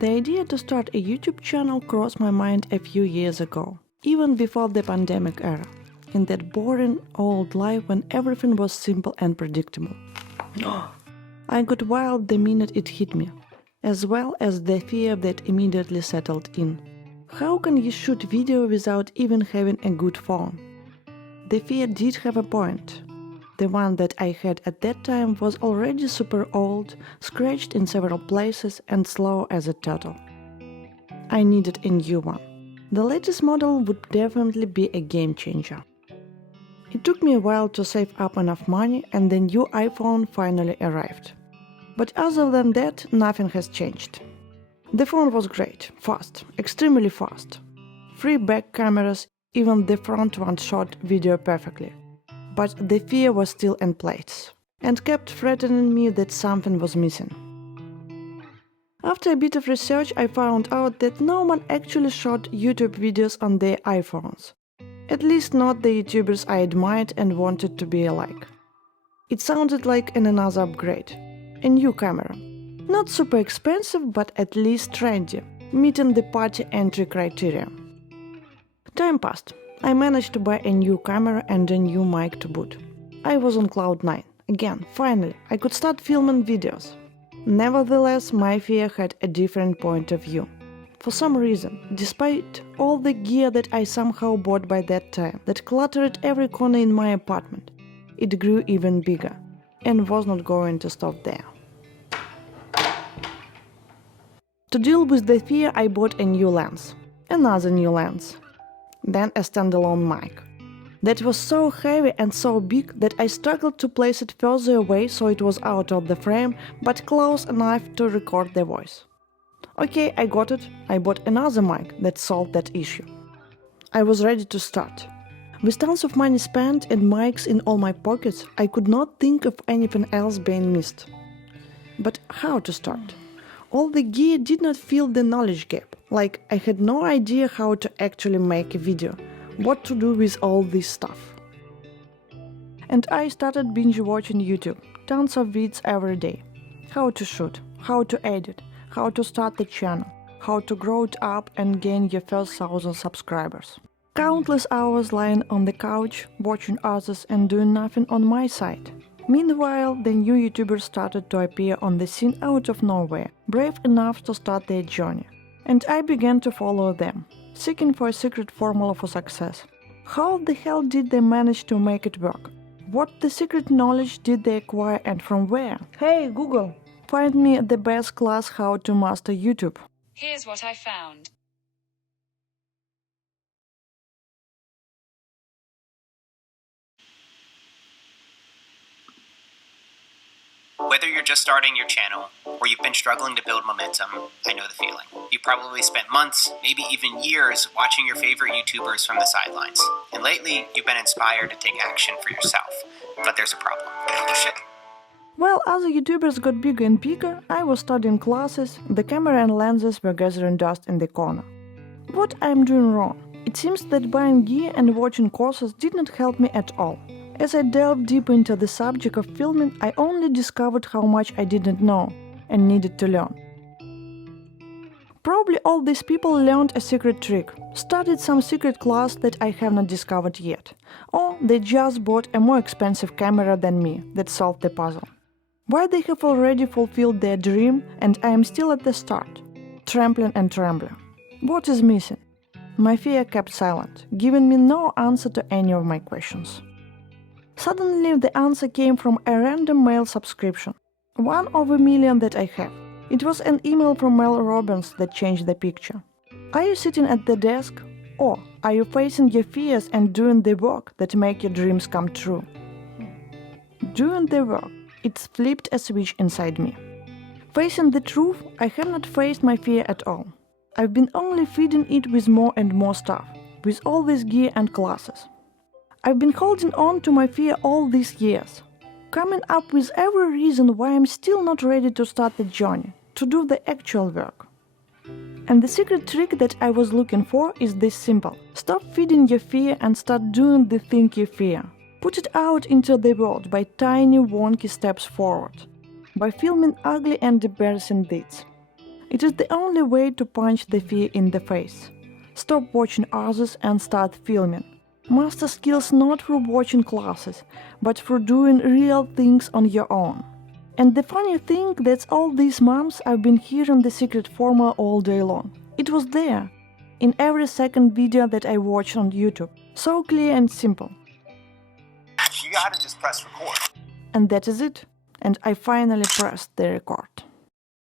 The idea to start a YouTube channel crossed my mind a few years ago, even before the pandemic era, in that boring old life when everything was simple and predictable. I got wild the minute it hit me, as well as the fear that immediately settled in. How can you shoot video without even having a good phone? The fear did have a point. The one that I had at that time was already super old, scratched in several places and slow as a turtle. I needed a new one. The latest model would definitely be a game changer. It took me a while to save up enough money and the new iPhone finally arrived. But other than that, nothing has changed. The phone was great, fast, extremely fast. 3 back cameras, even the front one shot video perfectly. But the fear was still in place, and kept threatening me that something was missing. After a bit of research, I found out that no one actually shot YouTube videos on their iPhones. At least not the YouTubers I admired and wanted to be alike. It sounded like another upgrade. A new camera. Not super expensive, but at least trendy, meeting the party entry criteria. Time passed. I managed to buy a new camera and a new mic to boot. I was on cloud 9. Again, finally, I could start filming videos. Nevertheless, my fear had a different point of view. For some reason, despite all the gear that I somehow bought by that time, that cluttered every corner in my apartment, it grew even bigger, and was not going to stop there. To deal with the fear, I bought a new lens. Another new lens. Then a standalone mic. That was so heavy and so big that I struggled to place it further away so it was out of the frame, but close enough to record the voice. Okay, I got it. I bought another mic that solved that issue. I was ready to start. With tons of money spent and mics in all my pockets, I could not think of anything else being missed. But how to start? All the gear did not fill the knowledge gap. Like, I had no idea how to actually make a video, what to do with all this stuff. And I started binge-watching YouTube, tons of vids every day. How to shoot, how to edit, how to start the channel, how to grow it up and gain your first 1,000 subscribers. Countless hours lying on the couch, watching others and doing nothing on my side. Meanwhile, the new YouTubers started to appear on the scene out of nowhere, brave enough to start their journey. And I began to follow them, seeking for a secret formula for success. How the hell did they manage to make it work? What the secret knowledge did they acquire and from where? Hey Google, find me the best class how to master YouTube. Here's what I found. Whether you're just starting your channel, or you've been struggling to build momentum, I know the feeling. You probably spent months, maybe even years, watching your favorite YouTubers from the sidelines. And lately, you've been inspired to take action for yourself. But there's a problem. Oh shit. While other YouTubers got bigger and bigger, I was studying classes, the camera and lenses were gathering dust in the corner. What I'm doing wrong? It seems that buying gear and watching courses did not help me at all. As I delved deep into the subject of filming, I only discovered how much I didn't know and needed to learn. Probably all these people learned a secret trick, studied some secret class that I have not discovered yet, or they just bought a more expensive camera than me that solved the puzzle. Why they have already fulfilled their dream and I am still at the start, trampling and trembling. What is missing? My fear kept silent, giving me no answer to any of my questions. Suddenly, the answer came from a random mail subscription, one of a million that I have. It was an email from Mel Robbins that changed the picture. Are you sitting at the desk? Or are you facing your fears and doing the work that make your dreams come true? Doing the work, it flipped a switch inside me. Facing the truth, I have not faced my fear at all. I've been only feeding it with more and more stuff, with all this gear and classes. I've been holding on to my fear all these years, coming up with every reason why I'm still not ready to start the journey, to do the actual work. And the secret trick that I was looking for is this simple. Stop feeding your fear and start doing the thing you fear. Put it out into the world by tiny, wonky steps forward, by filming ugly and embarrassing deeds. It is the only way to punch the fear in the face. Stop watching others and start filming. Master skills not through watching classes, but through doing real things on your own. And the funny thing, that's all these months I've been hearing the secret formula all day long. It was there, in every second video that I watched on YouTube. So clear and simple. You gotta just press record. And that is it. And I finally pressed the record.